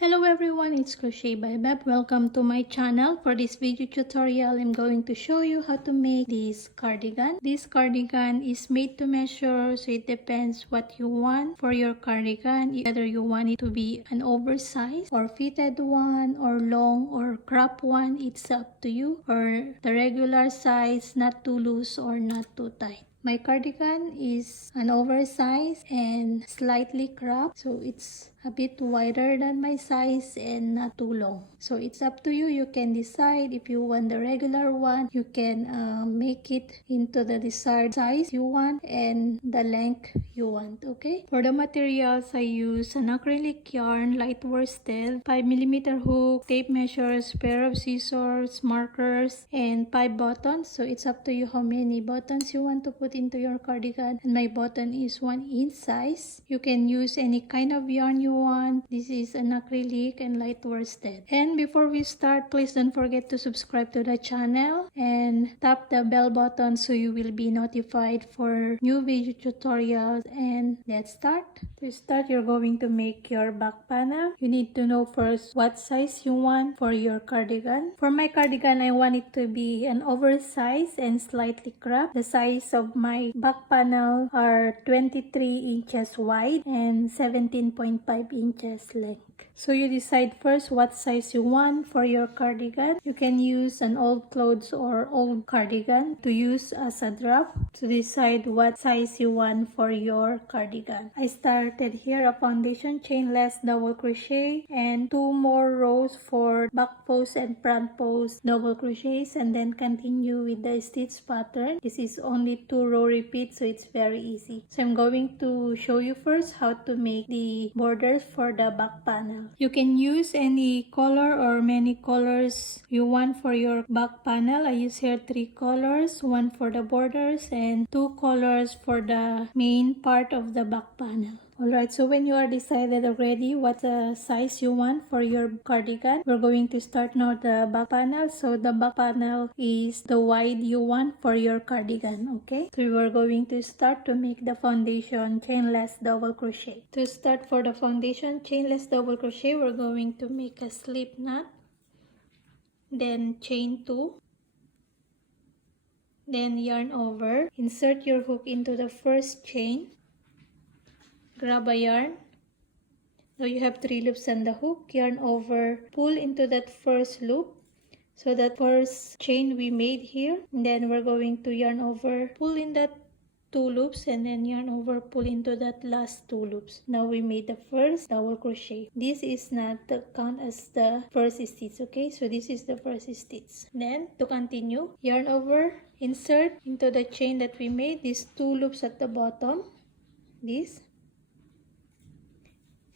Hello everyone, it's Crochet by Beb. Welcome to my channel. For this video tutorial, I'm going to show you how to make this cardigan. This cardigan is made to measure, so it depends what you want for your cardigan. Either you want it to be an oversized or fitted one or long or crop one, it's up to you. Or the regular size, not too loose or not too tight. My cardigan is an oversized and slightly cropped, so it's a bit wider than my size and not too long. So it's up to you. You can decide if you want the regular one. You can make it into the desired size you want and the length you want. Okay. For the materials, I use an acrylic yarn, light worsted, 5mm hook, tape measures, pair of scissors, markers, and 5 buttons. So it's up to you how many buttons you want to put into your cardigan. And my button is 1 inch size. You can use any kind of yarn you want. This is an acrylic and light worsted. And before we start, please don't forget to subscribe to the channel and tap the bell button so you will be notified for new video tutorials. And let's start. To start, you're going to make your back panel. You need to know first what size you want for your cardigan. For my cardigan, I want it to be an oversized and slightly cropped. The size of my back panel are 23 inches wide and 17.5 inches length. So you decide first what size you want for your cardigan. You can use an old clothes or old cardigan to use as a drop to decide what size you want for your cardigan. I started here a foundation chainless double crochet and 2 more rows for back post and front post double crochets, and then continue with the stitch pattern. This is only 2 row repeats, so it's very easy. So I'm going to show you first how to make the borders for the back panel. You can use any color or many colors you want for your back panel. I use here 3 colors, 1 for the borders and 2 colors for the main part of the back panel. Alright, so when you are decided already what size you want for your cardigan, we're going to start now the back panel. So the back panel is the wide you want for your cardigan, okay? So we're going to start to make the foundation chainless double crochet. To start for the foundation chainless double crochet, we're going to make a slip knot, then chain 2, then yarn over, insert your hook into the first chain, grab a yarn. Now you have 3 loops on the hook, yarn over, pull into that first loop. So that first chain we made here, and then we're going to yarn over, pull in that 2 loops, and then yarn over, pull into that last 2 loops. Now we made the first double crochet. This is not count as the first stitch, okay? So this is the first stitch. Then to continue, yarn over, insert into the chain that we made, these 2 loops at the bottom, this.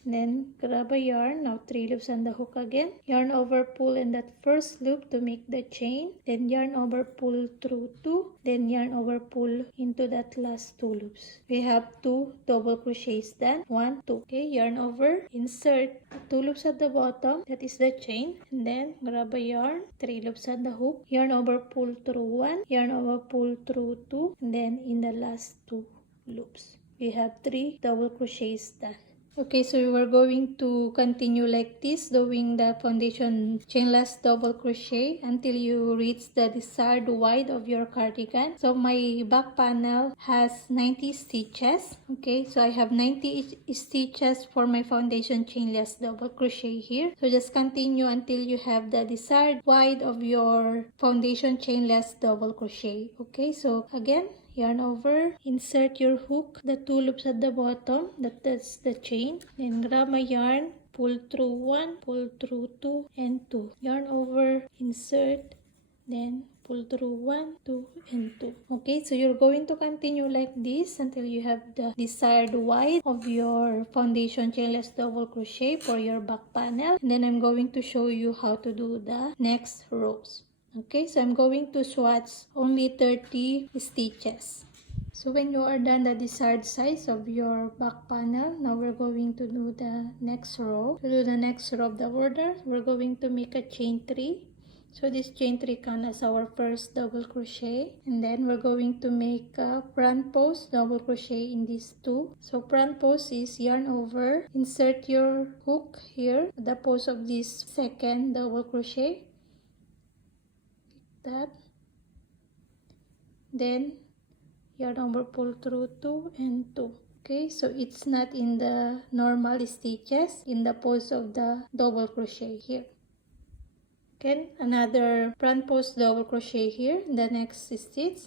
Then grab a yarn, now 3 loops on the hook again, yarn over, pull in that first loop to make the chain, then yarn over, pull through 2, then yarn over, pull into that last 2 loops. We have 2 double crochets done, 1, 2, okay? Yarn over, insert 2 loops at the bottom, that is the chain, and then grab a yarn, 3 loops on the hook, yarn over, pull through 1, yarn over, pull through 2, and then in the last 2 loops. We have 3 double crochets done. Okay, so we're going to continue like this, doing the foundation chainless double crochet until you reach the desired wide of your cardigan. So my back panel has 90 stitches. Okay, so I have 90 stitches for my foundation chainless double crochet here. So just continue until you have the desired wide of your foundation chainless double crochet. Okay, so again, yarn over, insert your hook, the 2 loops at the bottom, that's the chain, then grab a yarn, pull through 1, pull through 2 and 2, yarn over, insert, then pull through 1, 2 and 2. Okay, so you're going to continue like this until you have the desired wide of your foundation chainless double crochet for your back panel, and then I'm going to show you how to do the next rows. Okay, so I'm going to swatch only 30 stitches. So when you are done the desired size of your back panel, now we're going to do the next row. To do the next row of the border, we're going to make a chain 3. So this chain 3 count as our first double crochet, and then we're going to make a front post double crochet in these two. So front post is yarn over, insert your hook here at the post of this second double crochet, like that, then yarn over, pull through 2 and 2. Okay, so it's not in the normal stitches in the post of the double crochet here. Okay, another front post double crochet here in the next stitch,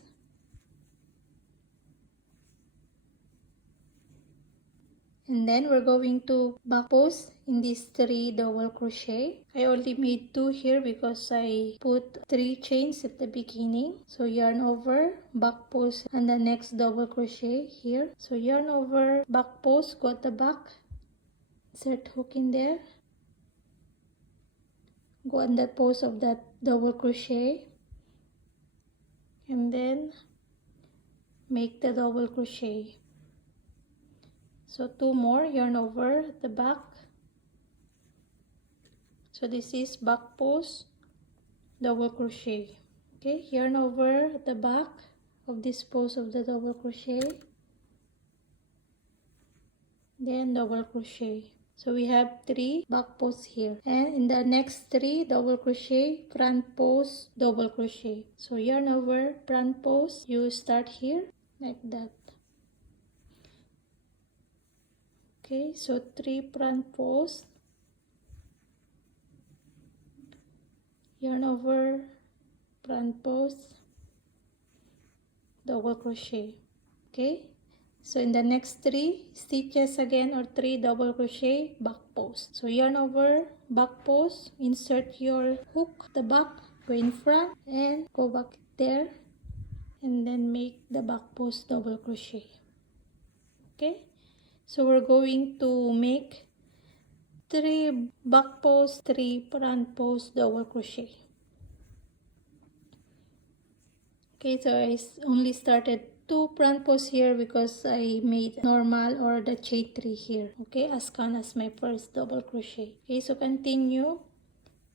and then we're going to back post in these 3 double crochet. I only made 2 here because I put 3 chains at the beginning. So yarn over, back post, and the next double crochet here. So yarn over, back post, go at the back, insert hook in there, go on the post of that double crochet, and then make the double crochet. So 2 more, yarn over at the back. So this is back post double crochet. Okay, yarn over at the back of this post of the double crochet, then double crochet. So we have 3 back posts here, and in the next 3 double crochet, front post double crochet. So yarn over, front post, you start here like that. Okay, so 3 front posts, yarn over, front post, double crochet. Okay, so in the next 3 stitches again, or 3 double crochet, back post. So yarn over, back post, insert your hook at the back, go in front and go back there, and then make the back post double crochet. Okay, so we're going to make 3 back post, 3 front post double crochet. Okay, so I only started 2 front posts here because I made normal or the chain 3 here. Okay, as count as my first double crochet. Okay, so continue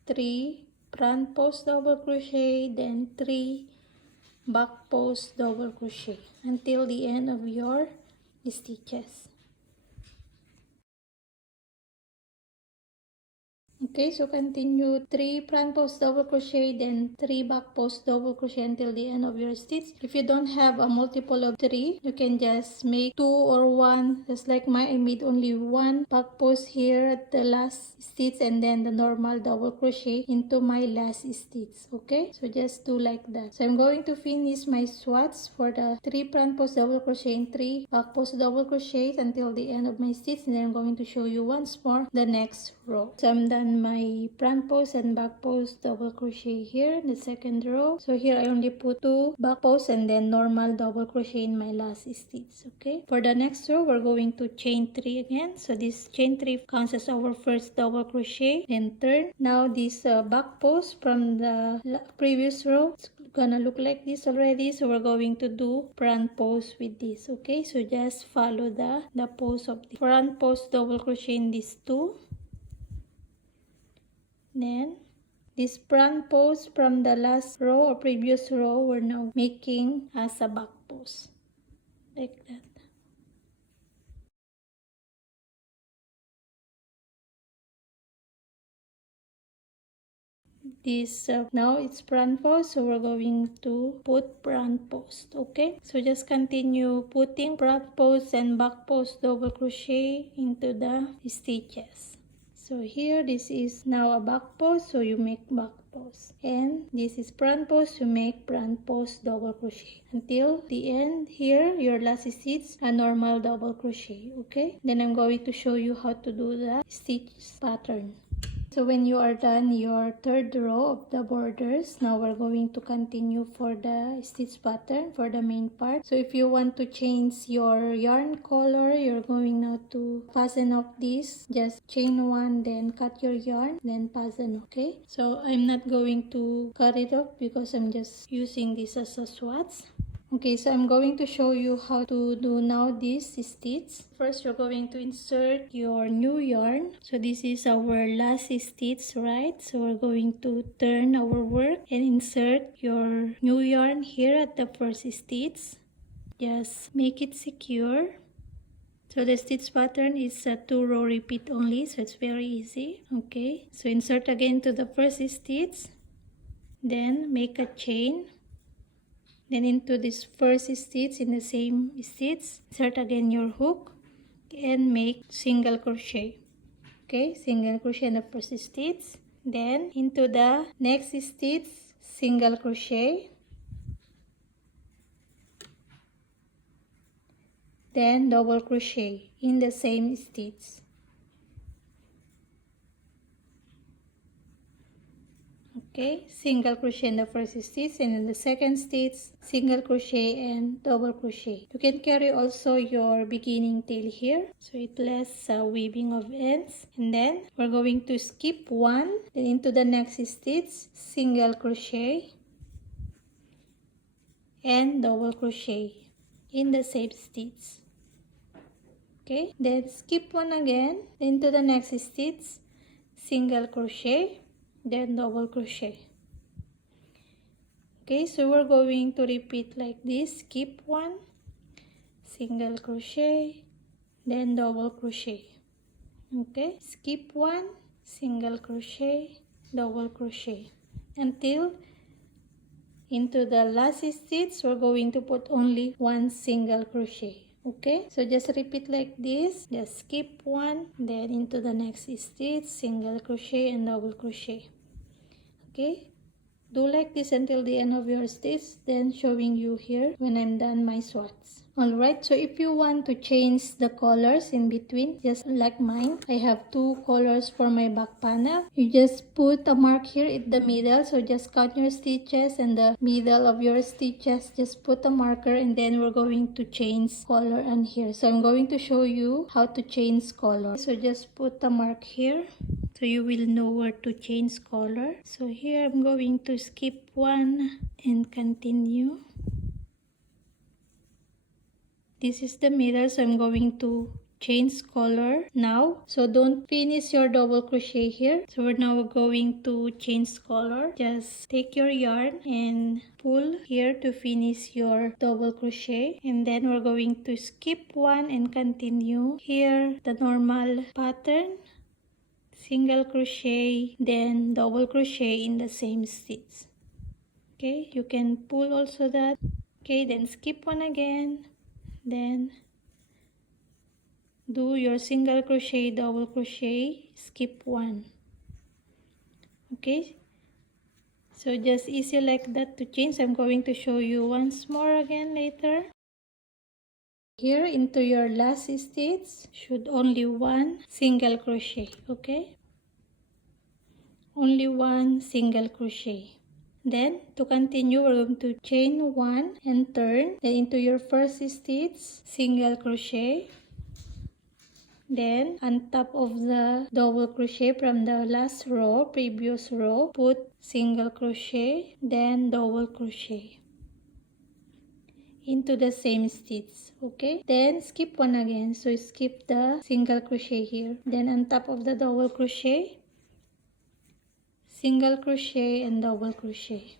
3 front post double crochet, then 3 back post double crochet until the end of your stitches. Okay, so continue 3 front post double crochet, then 3 back post double crochet until the end of your stitch. If you don't have a multiple of 3, you can just make 2 or 1, just like mine. I made only 1 back post here at the last stitch, and then the normal double crochet into my last stitch. Okay, so just do like that. So I'm going to finish my swatch for the 3 front post double crochet and 3 back post double crochets until the end of my stitch, and then I'm going to show you once more the next row. So I'm done my front post and back post double crochet here in the second row. So here I only put 2 back posts and then normal double crochet in my last stitch. Okay, for the next row we're going to chain 3 again. So this chain 3 counts as our first double crochet, then turn. Now this back post from the previous row, it's gonna look like this already, so we're going to do front post with this. Okay, so just follow the post of the front post double crochet in these 2. Then this front post from the last row or previous row, we're now making as a back post like that. This now it's front post, so we're going to put front post. Okay, so just continue putting front post and back post double crochet into the stitches. So here this is now a back post, so you make back post, and this is front post, you make front post double crochet until the end. Here your last stitch a normal double crochet. Okay, then I'm going to show you how to do the stitch pattern. So when you are done your third row of the borders, now we're going to continue for the stitch pattern for the main part. So if you want to change your yarn color, you're going now to fasten off this. Just chain 1, then cut your yarn, then fasten. Okay, so I'm not going to cut it off because I'm just using this as a swatch. Okay, so I'm going to show you how to do now this stitch. First, you're going to insert your new yarn. So this is our last stitch, right? So we're going to turn our work and insert your new yarn here at the first stitch. Just make it secure. So the stitch pattern is a 2-row repeat only, so it's very easy. Okay, so insert again to the first stitch, then make a chain. Then into this first stitch, in the same stitch, insert again your hook and make single crochet. Okay, single crochet in the first stitch. Then into the next stitch, single crochet. Then double crochet in the same stitch. Okay, single crochet in the first stitch, and in the second stitch, single crochet and double crochet. You can carry also your beginning tail here, so it less weaving of ends. And then we're going to skip one, then into the next stitch, single crochet and double crochet in the same stitch. Okay, then skip one again, into the next stitch, single crochet, then double crochet. Okay, so we're going to repeat like this. Skip one, single crochet, then double crochet. Okay, skip one, single crochet, double crochet, until into the last stitch we're going to put only one single crochet. Okay, so just repeat like this. Just skip one, then into the next stitch, single crochet and double crochet. Okay, do like this until the end of your stitch, then showing you here when I'm done my swatch. Alright, so if you want to change the colors in between, just like mine, I have two colors for my back panel. You just put a mark here in the middle, so just count your stitches and the middle of your stitches, just put a marker, and then we're going to change color on here. So I'm going to show you how to change color. So just put a mark here, so you will know where to change color. So here I'm going to skip one and continue. This is the middle, so I'm going to change color now. So don't finish your double crochet here. So we're now going to change color. Just take your yarn and pull here to finish your double crochet, and then we're going to skip one and continue. Here the normal pattern, single crochet, then double crochet in the same stitch. Okay, you can pull also that. Okay, then skip one again, then do your single crochet, double crochet, skip one. Okay, so just easy like that to change. I'm going to show you once more again later. Here into your last stitch should only one single crochet. Okay, only one single crochet. Then to continue, we're going to chain one and turn. Then into your first stitch, single crochet. Then on top of the double crochet from the last row, previous row, put single crochet, then double crochet into the same stitch. Okay, then skip one again, so skip the single crochet here. Then on top of the double crochet, single crochet and double crochet.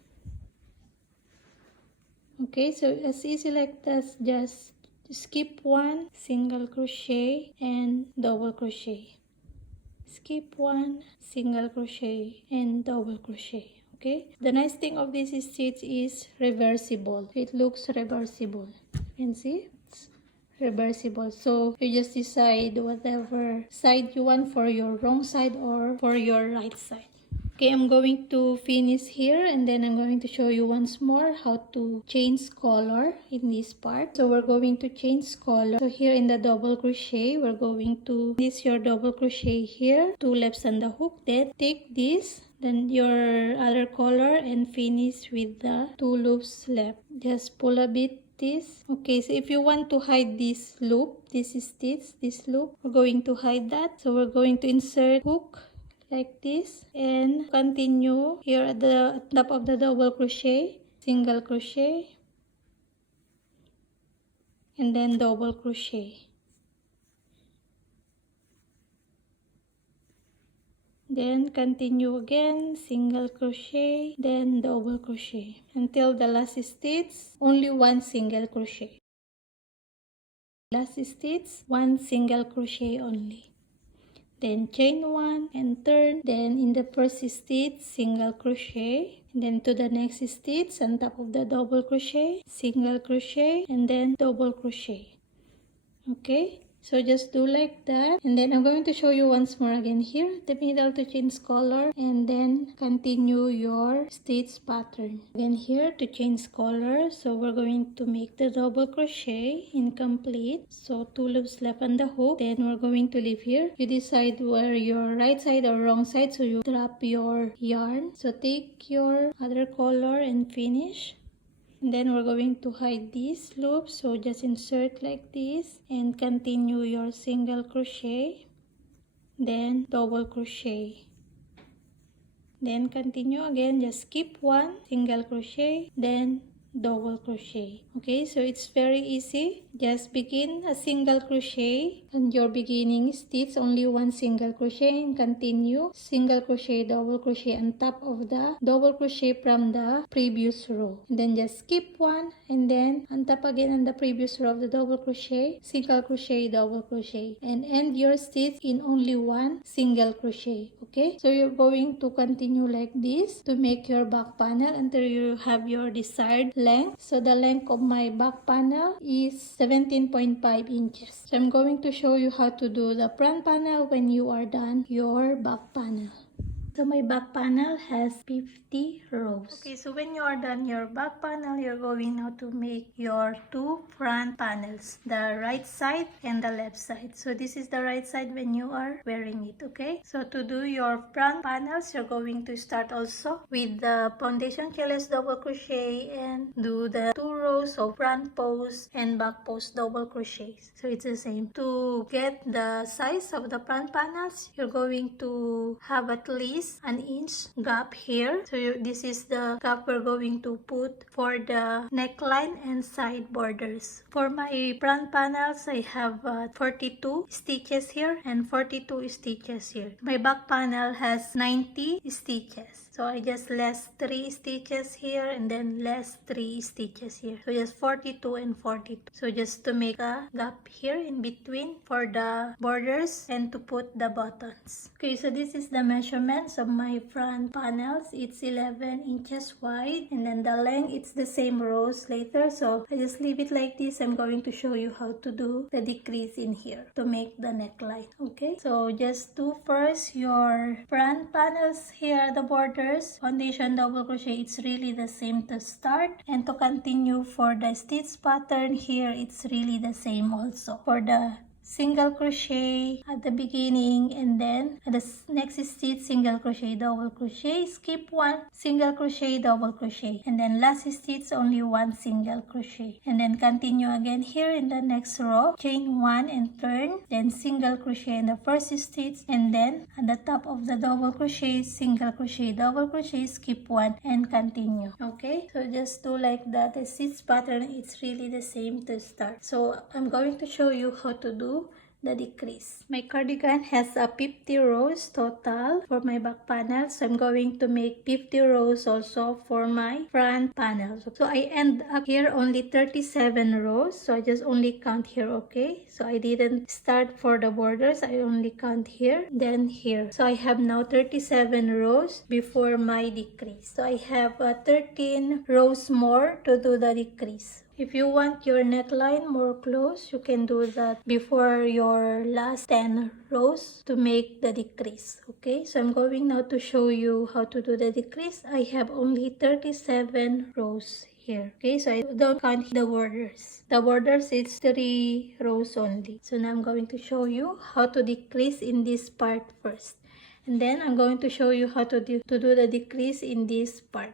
Okay, so as easy like that, just skip one, single crochet and double crochet, skip one, single crochet and double crochet. Okay, the nice thing of this stitch is reversible. It looks reversible, and see, it's reversible, so you just decide whatever side you want, for your wrong side or for your right side. Okay, I'm going to finish here, and then I'm going to show you once more how to change color in this part. So we're going to change color. So here in the double crochet, we're going to place your double crochet here, 2 loops on the hook. Then take this, then your other color, and finish with the 2 loops left. Just pull a bit this. Okay, so if you want to hide this loop, this stitch, this loop, we're going to hide that. So we're going to insert hook like this and continue here at the top of the double crochet, single crochet, and then double crochet. Then continue again, single crochet, then double crochet until the last stitch, only one single crochet. Last stitch, one single crochet only. Then chain 1 and turn, then in the first stitch, single crochet, and then to the next stitch on top of the double crochet, single crochet, and then double crochet. Okay, so just do like that, and then I'm going to show you once more again here the middle to change color, and then continue your stitch pattern again here to change color. So we're going to make the double crochet incomplete, so 2 loops left on the hook. Then we're going to leave here. You decide where your right side or wrong side, so you drop your yarn. So take your other color and finish. And then we're going to hide this loop, so just insert like this and continue your single crochet, then double crochet, then continue again, just skip 1 single crochet, then double crochet. Okay, so it's very easy. Just begin a single crochet and your beginning stitch, only 1 single crochet, and continue single crochet, double crochet on top of the double crochet from the previous row, and then just skip 1 and then on top again on the previous row of the double crochet, single crochet, double crochet, and end your stitch in only 1 single crochet. Okay, so you're going to continue like this to make your back panel until you have your desired length. So the length of my back panel is 17.5 inches. So I'm going to show you how to do the front panel when you are done your back panel. So my back panel has 50 rows. Okay, so when you are done your back panel, you're going now to make your 2 front panels, the right side and the left side. So this is the right side when you are wearing it, okay? So to do your front panels, you're going to start also with the foundation keyless double crochet and do the 2 rows of front post and back post double crochets. So it's the same. To get the size of the front panels, you're going to have at least an inch gap here. So this is the gap we're going to put for the neckline and side borders. For my front panels, I have 42 stitches here and 42 stitches here. My back panel has 90 stitches. So I just less 3 stitches here and then less 3 stitches here. So just 42 and 42. So just to make a gap here in between for the borders and to put the buttons. Okay, so this is the measurements of my front panels. It's 11 inches wide, and then the length, it's the same rows later. So I just leave it like this. I'm going to show you how to do the decrease in here to make the neckline. Okay, so just do first your front panels here, the borders, foundation double crochet. It's really the same to start, and to continue for the stitch pattern here, it's really the same also for the single crochet at the beginning, and then at the next stitch single crochet, double crochet, skip 1 single crochet, double crochet, and then last stitch only 1 single crochet, and then continue again here in the next row, chain 1 and turn, then single crochet in the first stitch, and then at the top of the double crochet, single crochet, double crochet, skip 1 and continue. Okay, so just do like that. The stitch pattern, it's really the same to start. So I'm going to show you how to do the decrease. My cardigan has a 50 rows total for my back panel, so I'm going to make 50 rows also for my front panel. So I end up here only 37 rows, so I just only count here. Okay, so I didn't start for the borders, I only count here then here. So I have now 37 rows before my decrease. So I have 13 rows more to do the decrease. If you want your neckline more close, you can do that before your last 10 rows to make the decrease. Okay, so I'm going now to show you how to do the decrease. I have only 37 rows here. Okay, so I don't count the borders. The borders is 3 rows only. So now I'm going to show you how to decrease in this part first, and then I'm going to show you how to do the decrease in this part.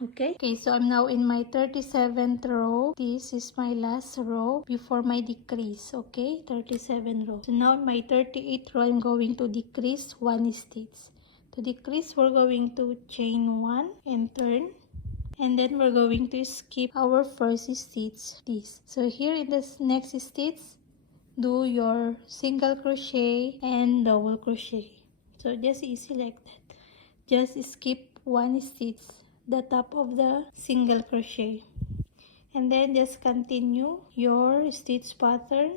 Okay, so I'm now in my 37th row. This is my last row before my decrease. Okay, 37 rows. So now in my 38th row, I'm going to decrease 1 stitch. To decrease, we're going to chain 1 and turn, and then we're going to skip our first stitch, this. So here in this next stitch, do your single crochet and double crochet. So just easy like that. Just skip one stitch, the top of the single crochet, and then just continue your stitch pattern,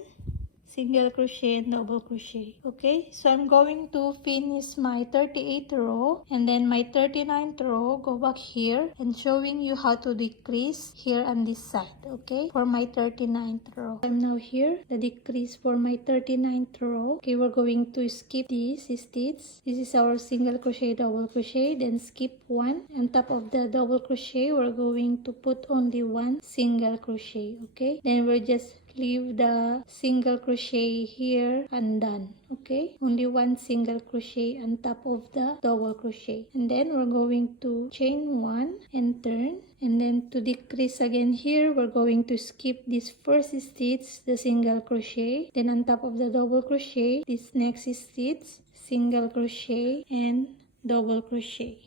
single crochet and double crochet. Okay, so I'm going to finish my 38th row, and then my 39th row, go back here and showing you how to decrease here on this side. Okay, for my 39th row, I'm now here the decrease for my 39th row. Okay, we're going to skip this stitch. This is our single crochet, double crochet, then skip one. On top of the double crochet, we're going to put only one single crochet. Okay, then we'll just leave the single crochet here undone. Okay, only one single crochet on top of the double crochet, and then we're going to chain one and turn, and then to decrease again here, we're going to skip this first stitch, the single crochet, then on top of the double crochet, this next stitch, single crochet and double crochet.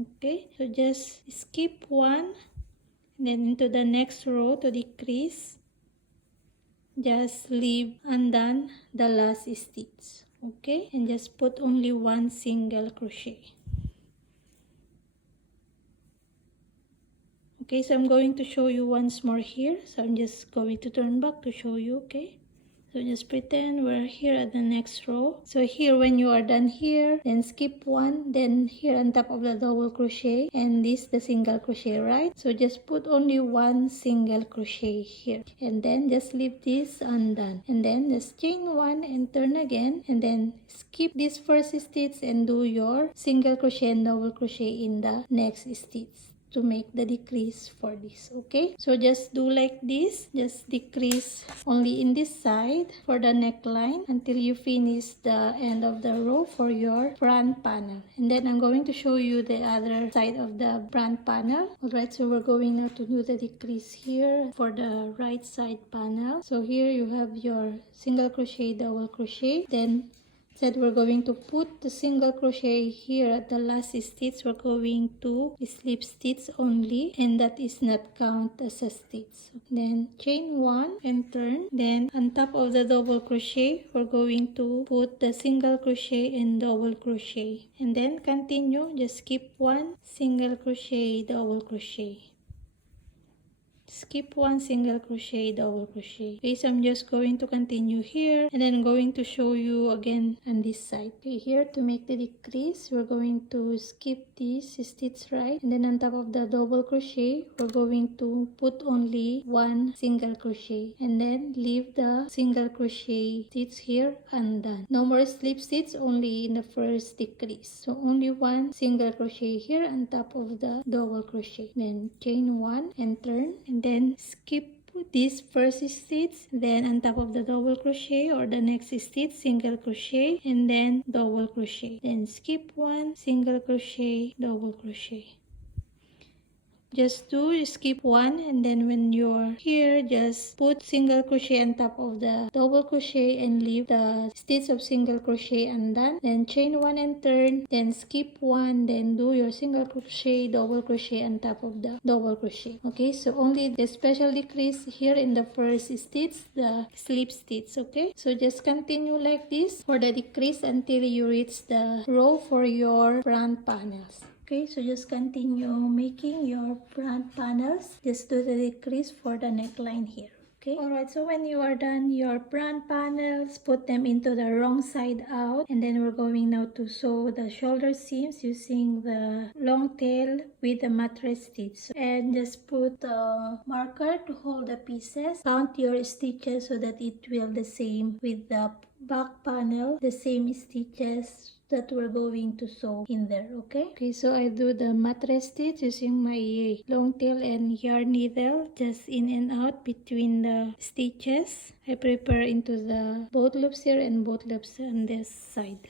Okay, so just skip one, then into the next row to decrease, just leave undone the last stitch. Okay, and just put only one single crochet. Okay, so I'm going to show you once more here, so I'm just going to turn back to show you. Okay, so just pretend we're here at the next row. So here, when you are done here, then skip one, then here on top of the double crochet, and this the single crochet, right? So just put only one single crochet here, and then just leave this undone, and then just chain one and turn again, and then skip this first stitch and do your single crochet and double crochet in the next stitch to make the decrease for this. Okay, so just do like this, just decrease only in this side for the neckline until you finish the end of the row for your front panel, and then I'm going to show you the other side of the front panel. Alright, so we're going now to do the decrease here for the right side panel. So here you have your single crochet, double crochet, then said we're going to put the single crochet here at the last stitch. We're going to slip stitch only, and that is not count as a stitch. Then chain one and turn, then on top of the double crochet we're going to put the single crochet and double crochet, and then continue, just skip one single crochet, double crochet, skip one single crochet, double crochet. Okay, so I'm just going to continue here, and then I'm going to show you again on this side. Okay, here to make the decrease, we're going to skip this stitch, right? And then on top of the double crochet, we're going to put only one single crochet, and then leave the single crochet stitch here undone. No more slip stitch, only in the first decrease. So only one single crochet here on top of the double crochet. Then chain one and turn, and then skip this first stitch, then on top of the double crochet or the next stitch, single crochet and then double crochet, then skip one single crochet, double crochet. Just do skip one, and then when you're here, just put single crochet on top of the double crochet and leave the stitch of single crochet undone, then chain one and turn, then skip one, then do your single crochet, double crochet on top of the double crochet. Okay, so only the special decrease here in the first stitch, the slip stitch. Okay, so just continue like this for the decrease until you reach the row for your front panels. Okay, so just continue making your front panels. Just do the decrease for the neckline here. Okay, alright, so when you are done your front panels, put them into the wrong side out, and then we're going now to sew the shoulder seams using the long tail with the mattress stitch. And just put a marker to hold the pieces. Count your stitches so that it will the same with the back panel, the same stitches that we're going to sew in there. Okay, so I do the mattress stitch using my long tail and yarn needle, just in and out between the stitches. I prepare into the both loops here and both loops on this side.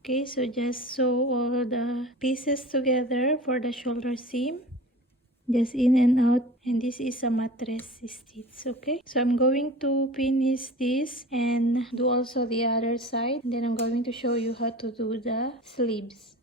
Okay, so just sew all the pieces together for the shoulder seam, just in and out, and this is a mattress stitch. Okay, so I'm going to finish this and do also the other side, and then I'm going to show you how to do the sleeves.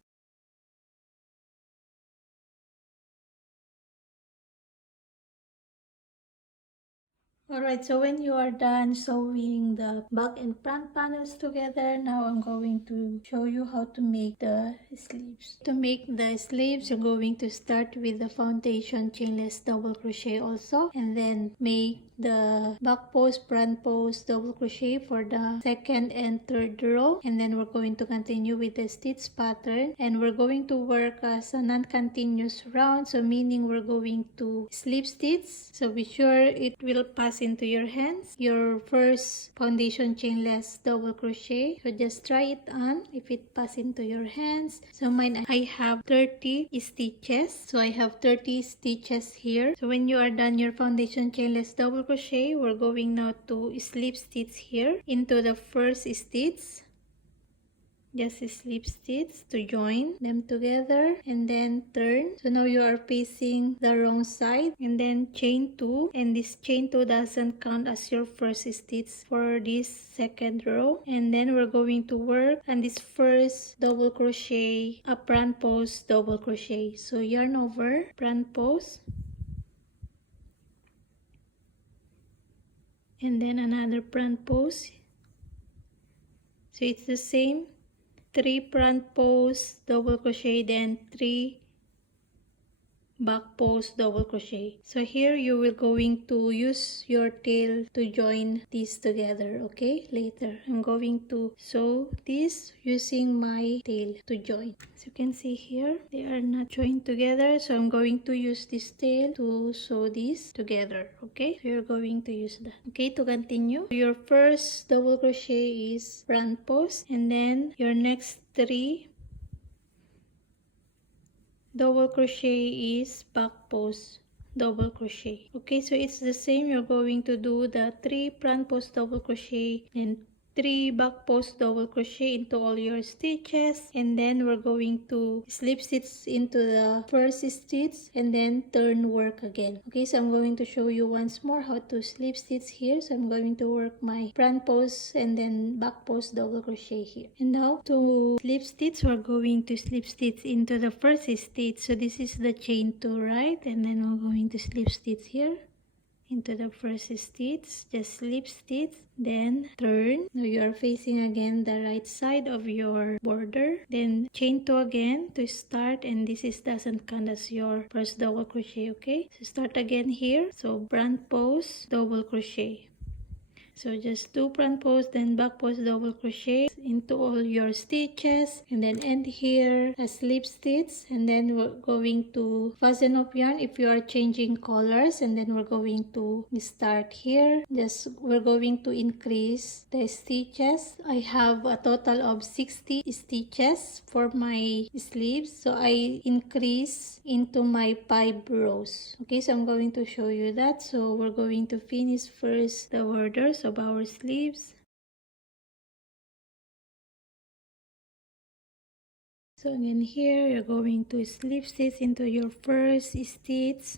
Alright, so when you are done sewing the back and front panels together, now I'm going to show you how to make the sleeves. To make the sleeves, you're going to start with the foundation chainless double crochet also, and then make the back post, front post, double crochet for the second and third row, and then we're going to continue with the stitch pattern, and we're going to work as a non-continuous round, so meaning we're going to slip stitch, so be sure it will pass into your hands your first foundation chainless double crochet. So just try it on if it pass into your hands. So mine, I have 30 stitches, so I have 30 stitches here. So when you are done your foundation chainless double crochet, we're going now to slip stitch here into the first stitch. Just slip stitch to join them together and then turn. So now you are facing the wrong side, and then chain 2, and this chain 2 doesn't count as your first stitch for this second row. And then we're going to work on this first double crochet, a front post double crochet. So yarn over, front post, and then another front post. So it's the same, 3 front post double crochet, then 3 back post double crochet. So here you will going to use your tail to join these together. Okay, later I'm going to sew this using my tail to join. As you can see here, they are not joined together, so I'm going to use this tail to sew this together. Okay, so you're going to use that. Okay, to continue, your first double crochet is front post, and then your next 3 double crochet is back post double crochet. Okay, so it's the same. You're going to do the 3 front post double crochet and 3 back post double crochet into all your stitches, and then we're going to slip stitch into the first stitch and then turn work again. Okay, so I'm going to show you once more how to slip stitch here. So I'm going to work my front post and then back post double crochet here. And now to slip stitch, we're going to slip stitch into the first stitch. So this is the chain 2, right? And then we're going to slip stitch here into the first stitch, just slip stitch, then turn. Now you are facing again the right side of your border, then chain 2 again to start, and this is doesn't count as your first double crochet. Okay, so start again here. So front post double crochet, so just 2 front post, then back post double crochet into all your stitches, and then end here a slip stitch, and then we're going to fasten up yarn if you are changing colors, and then we're going to start here. Just we're going to increase the stitches. I have a total of 60 stitches for my sleeves, so I increase into my 5 rows. Okay, so I'm going to show you that. So we're going to finish first the borders of our sleeves. So again here you're going to slip stitch into your first stitch.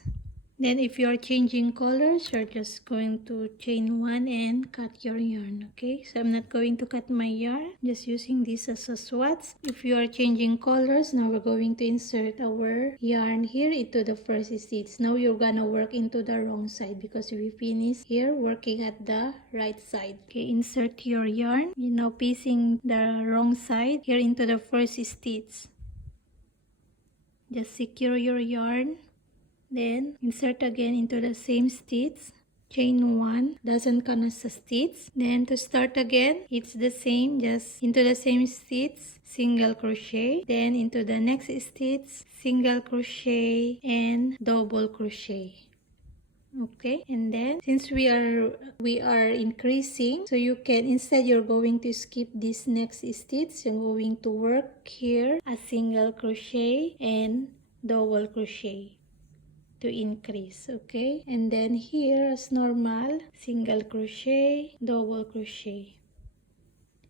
Then if you are changing colors, you're just going to chain 1 and cut your yarn. Okay, so I'm not going to cut my yarn, just using this as a swatch. If you are changing colors, now we're going to insert our yarn here into the first stitch. Now you're gonna work into the wrong side because we finished here working at the right side. Okay, insert your yarn. You're now piecing the wrong side here into the first stitch. Just secure your yarn. Then insert again into the same stitch, chain 1, doesn't count as a stitch. Then to start again, it's the same, just into the same stitch, single crochet, then into the next stitch, single crochet and double crochet. Okay, and then since we are increasing, so you can, instead you're going to skip this next stitch, you're going to work here a single crochet and double crochet to increase. Okay, and then here as normal, single crochet, double crochet.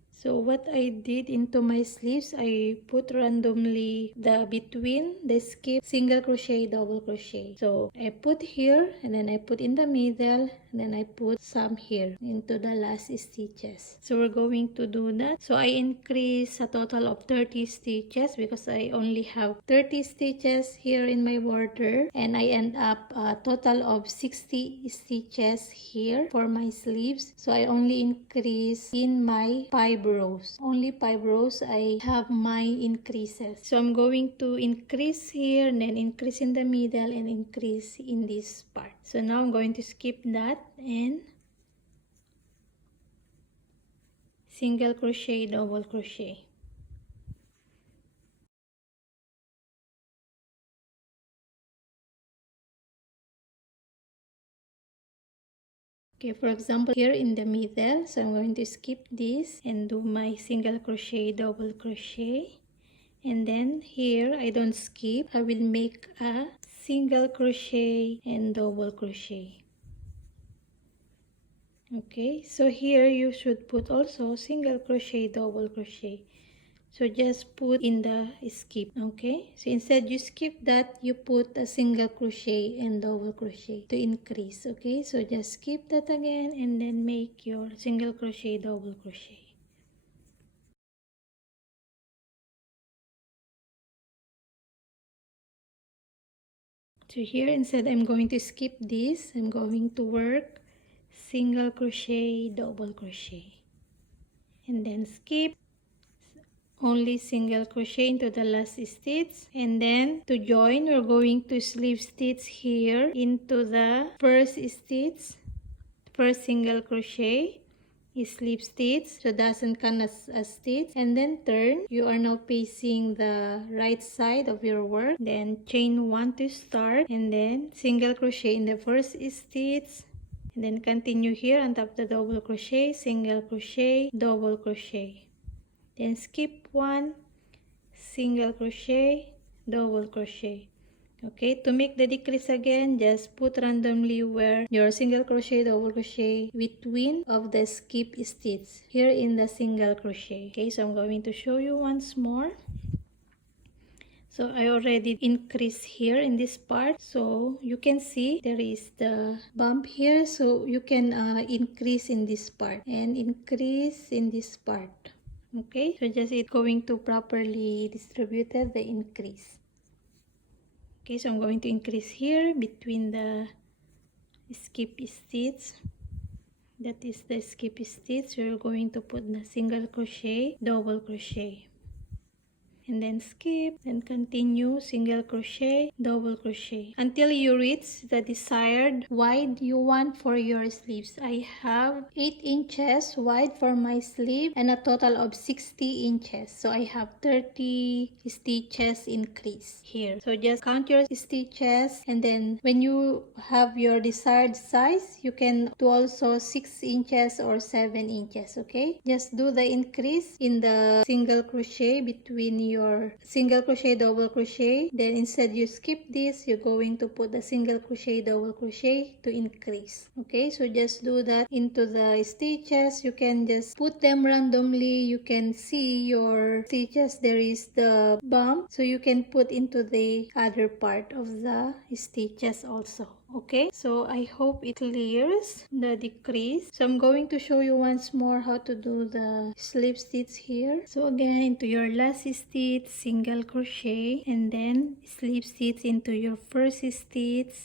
So what I did into my sleeves, I put randomly the between the skip, single crochet, double crochet. So I put here and then I put in the middle, and then I put some here into the last stitches. So we're going to do that. So I increase a total of 30 stitches because I only have 30 stitches here in my border, and I end up a total of 60 stitches here for my sleeves. So I only increase in my 5 rows. Only 5 rows I have my increases. So I'm going to increase here and then increase in the middle and increase in this part. So now I'm going to skip that and single crochet, double crochet. Okay, for example, here in the middle, so I'm going to skip this and do my single crochet, double crochet. And then here, I don't skip. I will make a single crochet and double crochet. Okay, so here you should put also single crochet, double crochet. So just put in the skip. Okay, so instead you skip that, you put a single crochet and double crochet to increase. Okay, so just skip that again and then make your single crochet, double crochet. So here, instead I'm going to skip this, I'm going to work single crochet, double crochet, and then skip, only single crochet into the last stitch, and then to join we're going to slip stitch here into the first stitch, first single crochet, slip stitch, so doesn't count as a stitch, and then turn. You are now facing the right side of your work, then chain 1 to start, and then single crochet in the first stitch, and then continue here on top the double crochet, single crochet, double crochet, then skip 1, single crochet, double crochet. Okay, to make the decrease again, just put randomly where your single crochet, double crochet between of the skip stitch here in the single crochet. Okay, so I'm going to show you once more. So I already increased here in this part, so you can see there is the bump here, so you can increase in this part and increase in this part. Okay, so just it's going to properly distribute the increase. Okay, so I'm going to increase here between the skip stitch. That is the skip stitch. We're going to put the single crochet, double crochet, and then skip, then continue single crochet, double crochet until you reach the desired wide you want for your sleeves. I have 8 inches wide for my sleeve and a total of 60 inches, so I have 30 stitches increase here. So just count your stitches, and then when you have your desired size, you can do also 6 inches or 7 inches. Okay, just do the increase in the single crochet between your single crochet, double crochet, then instead you skip this, you're going to put the single crochet, double crochet to increase. Okay, so just do that into the stitches. You can just put them randomly. You can see your stitches, there is the bump, so you can put into the other part of the stitches also. Okay, so I hope it clears the decrease. So I'm going to show you once more how to do the slip stitch here. So again, into your last stitch, single crochet, and then slip stitch into your first stitch,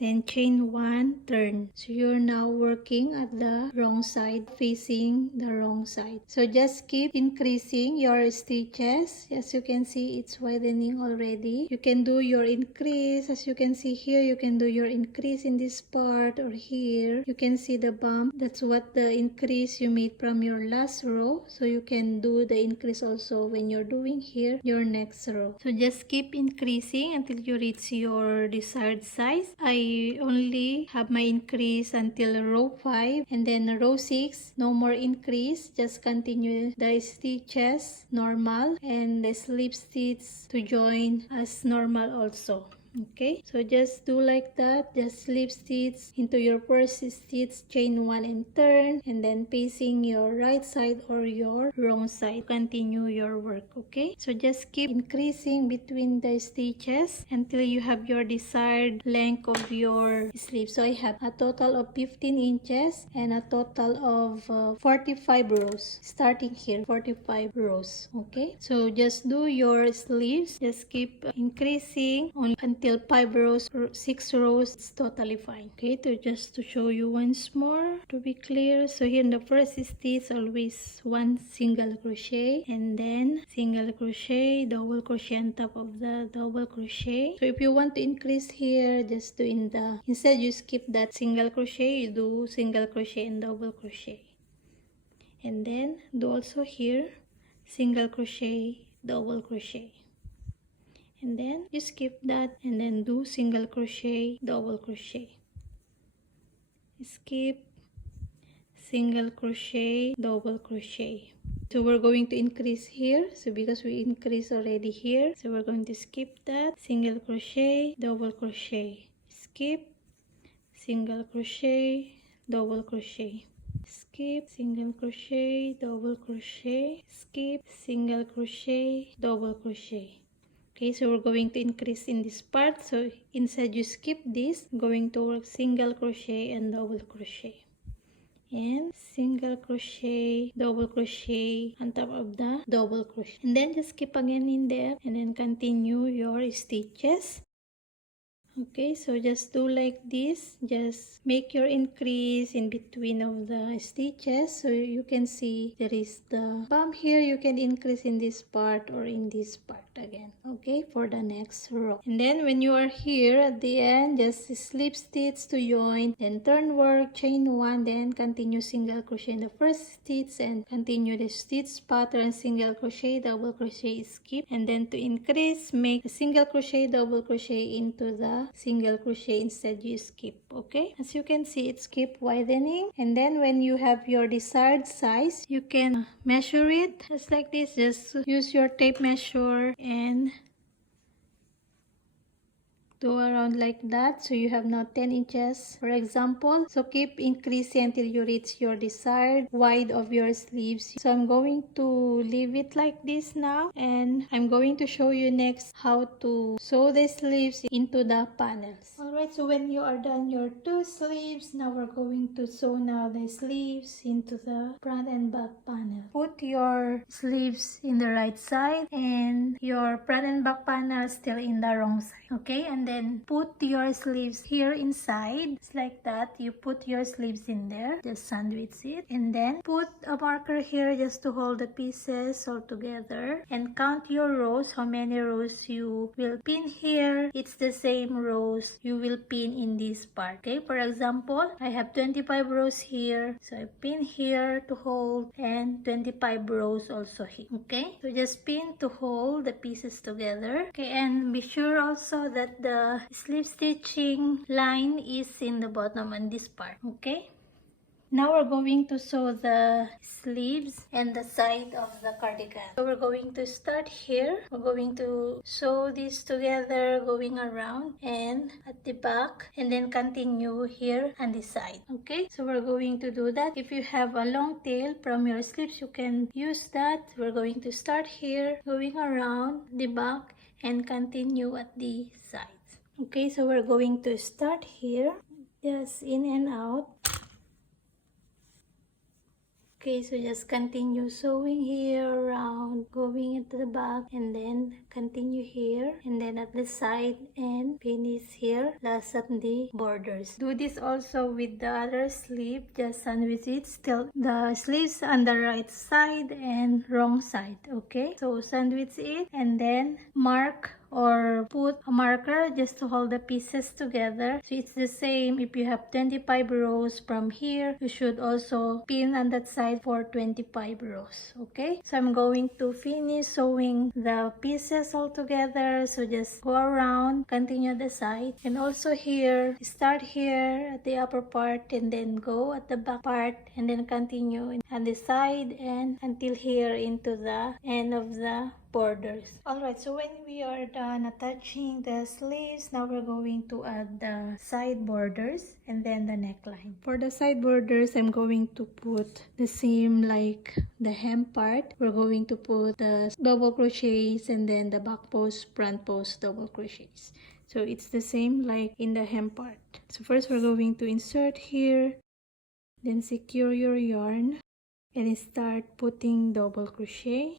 then chain 1, turn. So you're now working at the wrong side, facing the wrong side. So just keep increasing your stitches. As you can see, it's widening already. You can do your increase. As you can see here, you can do your increase in this part or here. You can see the bump. That's what the increase you made from your last row. So you can do the increase also when you're doing here your next row. So just keep increasing until you reach your desired size. I only have my increase until row 5, and then row 6 no more increase, just continue the stitches normal and the slip stitch to join as normal also. Okay, so just do like that. Just slip stitch into your first stitch, chain 1 and turn, and then facing your right side or your wrong side. Continue your work. Okay, so just keep increasing between the stitches until you have your desired length of your sleeve. So I have a total of 15 inches and a total of 45 rows. Starting here, 45 rows. Okay, so just do your sleeves. Just keep increasing on until 5 rows or 6 rows. It's totally fine. Okay, to show you once more to be clear. So here in the first stitch, always one single crochet and then single crochet, double crochet on top of the double crochet. So if you want to increase here, just do instead you skip that single crochet, you do single crochet and double crochet, and then do also here single crochet, double crochet, and then you skip that and then do single crochet, double crochet, skip, single crochet, double crochet. So we're going to increase here, so because we increase already here, so we're going to skip that, single crochet, double crochet, skip, single crochet, double crochet, skip, single crochet, double crochet, skip, single crochet, double crochet. Okay, so we're going to increase in this part. So inside you skip this, going to work single crochet and double crochet, and single crochet, double crochet on top of the double crochet, and then just skip again in there and then continue your stitches. Okay, so just do like this. Just make your increase in between of the stitches, so you can see there is the bump here. You can increase in this part or in this part again. Okay, for the next row. And then when you are here at the end, just slip stitch to join, then turn work, chain 1, then continue single crochet in the first stitch and continue the stitch pattern, single crochet, double crochet, skip, and then to increase, make a single crochet, double crochet into the single crochet, instead you skip. Okay, as you can see, it's keep widening, and then when you have your desired size, you can measure it just like this. Just use your tape measure and do around like that, so you have now 10 inches for example. So keep increasing until you reach your desired wide of your sleeves. So I'm going to leave it like this now, and I'm going to show you next how to sew the sleeves into the panels. Alright, so when you are done your 2 sleeves, now we're going to sew now the sleeves into the front and back panel. Put your sleeves in the right side and your front and back panel still in the wrong side. Okay, and then put your sleeves here inside. It's like that. You put your sleeves in there, just sandwich it, and then put a marker here just to hold the pieces all together, and count your rows, how many rows you will pin here. It's the same rows you will pin in this part. Okay, for example, I have 25 rows here, so I pin here to hold, and 25 rows also here. Okay, so just pin to hold the pieces together. Okay, and be sure also that the sleeve stitching line is in the bottom on this part. Okay, now we're going to sew the sleeves and the side of the cardigan. So we're going to start here. We're going to sew this together, going around and at the back, and then continue here on the side. Okay, so we're going to do that. If you have a long tail from your sleeves, you can use that. We're going to start here, going around the back and continue at the sides. Okay, so we're going to start here, just in and out. Okay, so just continue sewing here around, going into the back, and then continue here, and then at the side, and finish here, last at the borders. Do this also with the other sleeve, just sandwich it, still the sleeves on the right side and wrong side. Okay, so sandwich it and then mark or put a marker just to hold the pieces together. So it's the same. If you have 25 rows from here, you should also pin on that side for 25 rows. Okay, so I'm going to finish sewing the pieces all together. So just go around, continue the side, and also here, start here at the upper part and then go at the back part and then continue on the side and until here into the end of the borders. Alright, so when we are done attaching the sleeves, now we're going to add the side borders and then the neckline. For the side borders, I'm going to put the same like the hem part. We're going to put the double crochets and then the back post, front post, double crochets. So it's the same like in the hem part. So first we're going to insert here, then secure your yarn and start putting double crochet.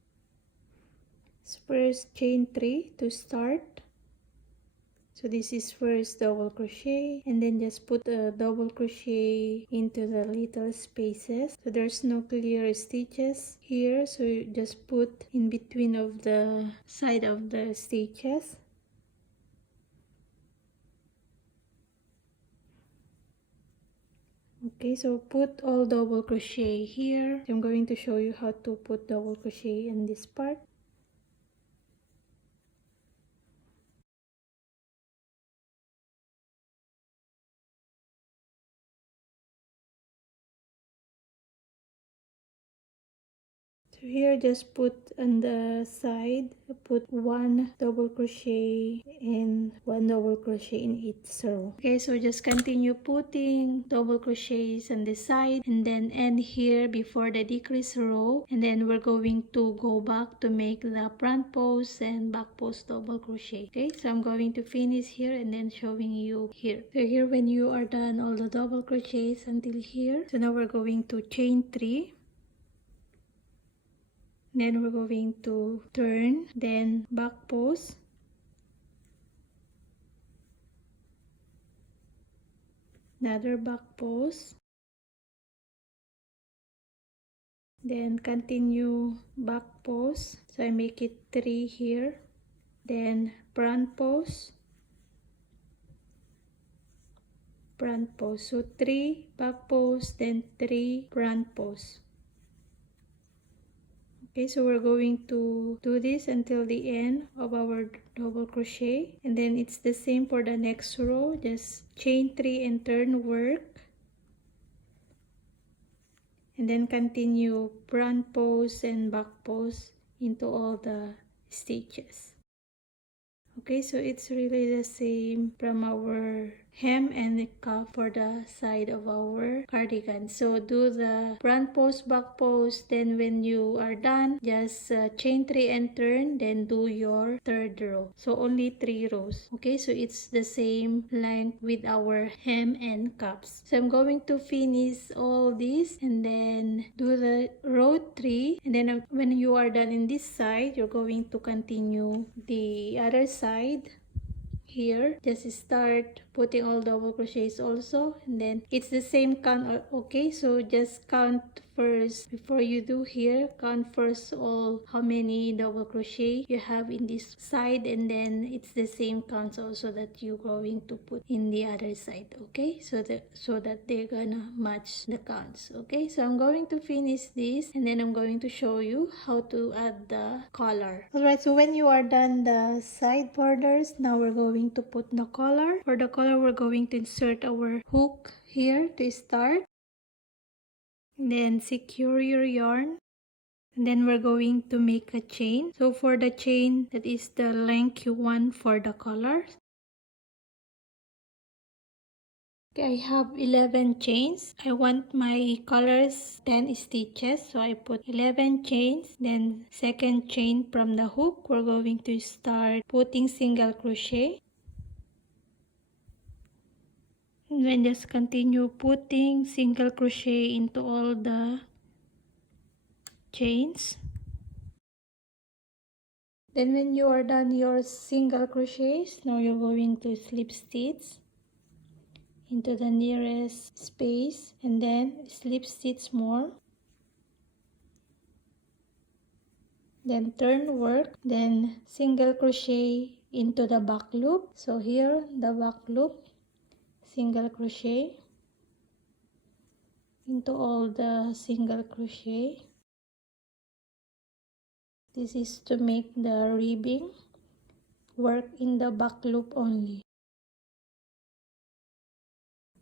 First chain 3 to start. So this is first double crochet and then just put a double crochet into the little spaces. So there's no clear stitches here, so you just put in between of the side of the stitches. Okay, so put all double crochet here. I'm going to show you how to put double crochet in this part. So here just put on the side, put one double crochet and one double crochet in each row. Okay, so just continue putting double crochets on the side and then end here before the decrease row, and then we're going to go back to make the front post and back post double crochet. Okay, so I'm going to finish here and then showing you here. So here when you are done all the double crochets until here, so now we're going to chain 3. Then we're going to turn, then back post, another back post, then continue back post. So I make it 3 here, then front post, front post. So 3 back post, then 3 front post. Okay, so we're going to do this until the end of our double crochet, and then it's the same for the next row. Just chain 3 and turn work, and then continue front post and back post into all the stitches. Okay, so it's really the same from our hem and the cuff for the side of our cardigan. So do the front post, back post, then when you are done, just chain 3 and turn, then do your third row. So only 3 rows. Okay, so it's the same length with our hem and cuffs. So I'm going to finish all this and then do the row 3, and then when you are done in this side, you're going to continue the other side. Here just start putting all double crochets also, and then it's the same count. Okay, so just count first before you do here. Count first all how many double crochet you have in this side, and then it's the same counts also that you're going to put in the other side. Okay, so that they're gonna match the counts. Okay, so I'm going to finish this and then I'm going to show you how to add the collar. Alright, so when you are done the side borders, now we're going to put the collar. For the collar, we're going to insert our hook here to start. Then secure your yarn, and then we're going to make a chain. So for the chain, that is the length you want for the collar. Okay, I have 11 chains. I want my colors 10 stitches, so I put 11 chains. Then second chain from the hook, we're going to start putting single crochet. And then just continue putting single crochet into all the chains. Then when you are done your single crochets, now you're going to slip stitch into the nearest space and then slip stitch more. Then turn work, then single crochet into the back loop. So here the back loop, single crochet into all the single crochet. This is to make the ribbing work in the back loop only.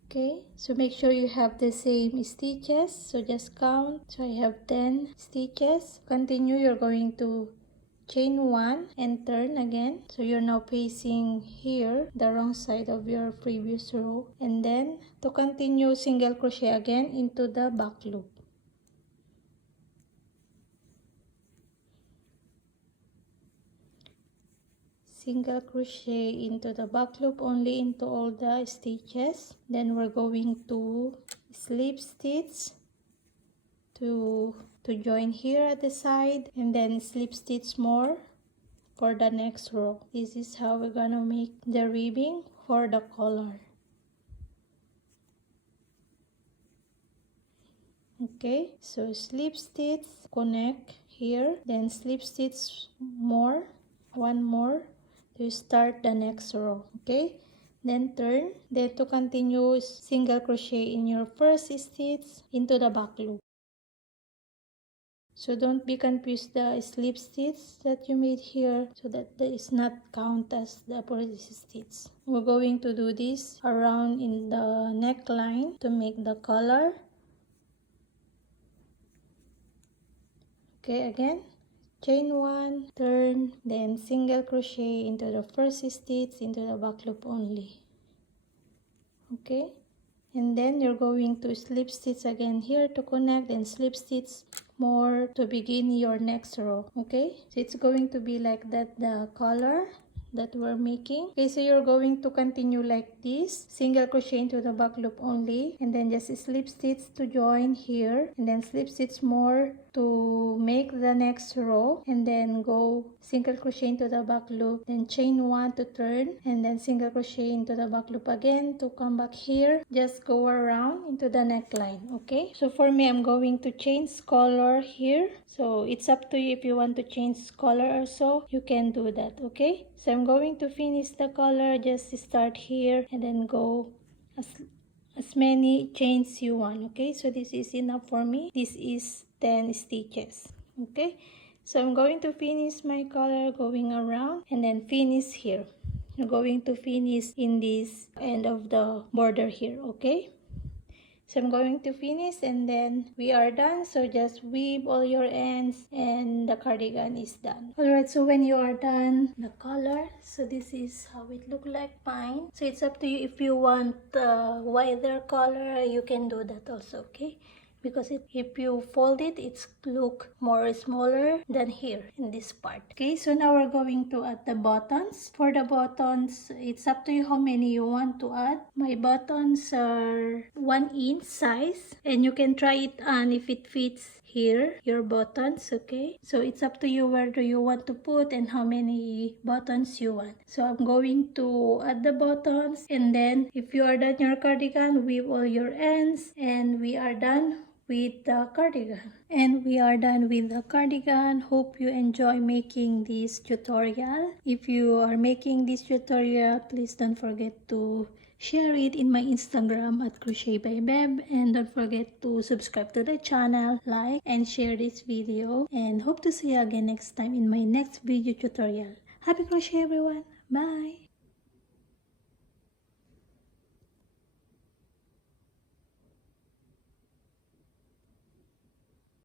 Okay, so make sure you have the same stitches, so just count. So I have 10 stitches. Continue, you're going to chain 1 and turn again. So you're now facing here, the wrong side of your previous row. And then to continue, single crochet again into the back loop. Single crochet into the back loop only into all the stitches. Then we're going to slip stitch to join here at the side, and then slip stitch more for the next row. This is how we're gonna make the ribbing for the collar. Okay, so slip stitch, connect here, then slip stitch more, one more to start the next row. Okay, then turn, then to continue, single crochet in your first stitch into the back loop. So don't be confused the slip stitch that you made here, so that is not count as the first stitch. We're going to do this around in the neckline to make the collar. Okay, again, chain 1, turn, then single crochet into the first stitch into the back loop only. Okay, and then you're going to slip stitch again here to connect, and slip stitch more to begin your next row. Okay, so it's going to be like that, the collar that we're making. Okay, so you're going to continue like this, single crochet into the back loop only, and then just slip stitch to join here, and then slip stitch more to make the next row, and then go single crochet into the back loop, then chain 1 to turn, and then single crochet into the back loop again to come back here. Just go around into the neckline. Okay, so for me, I'm going to change color here, so it's up to you. If you want to change color or so, you can do that. Okay, so I'm going to finish the color. Just start here and then go as many chains you want. Okay, so this is enough for me. This is 10 stitches. Okay, so I'm going to finish my color going around and then finish here. I'm going to finish in this end of the border here. Okay, so I'm going to finish and then we are done. So just weave all your ends and the cardigan is done. Alright, so when you are done the color, so this is how it look like, mine. So it's up to you. If you want wider color, you can do that also. Okay, because if you fold it, it's look more smaller than here in this part. Okay, so now we're going to add the buttons. For the buttons, it's up to you how many you want to add. My buttons are 1 inch size, and you can try it on if it fits here your buttons. Okay, so it's up to you where do you want to put and how many buttons you want. So I'm going to add the buttons, and then if you are done your cardigan, weave all your ends, and we are done with the cardigan. And we are done with the cardigan. Hope you enjoy making this tutorial. If you are making this tutorial, please don't forget to share it in my Instagram at Crochet by Beb, and don't forget to subscribe to the channel, like and share this video, and hope to see you again next time in my next video tutorial. Happy crochet everyone. Bye.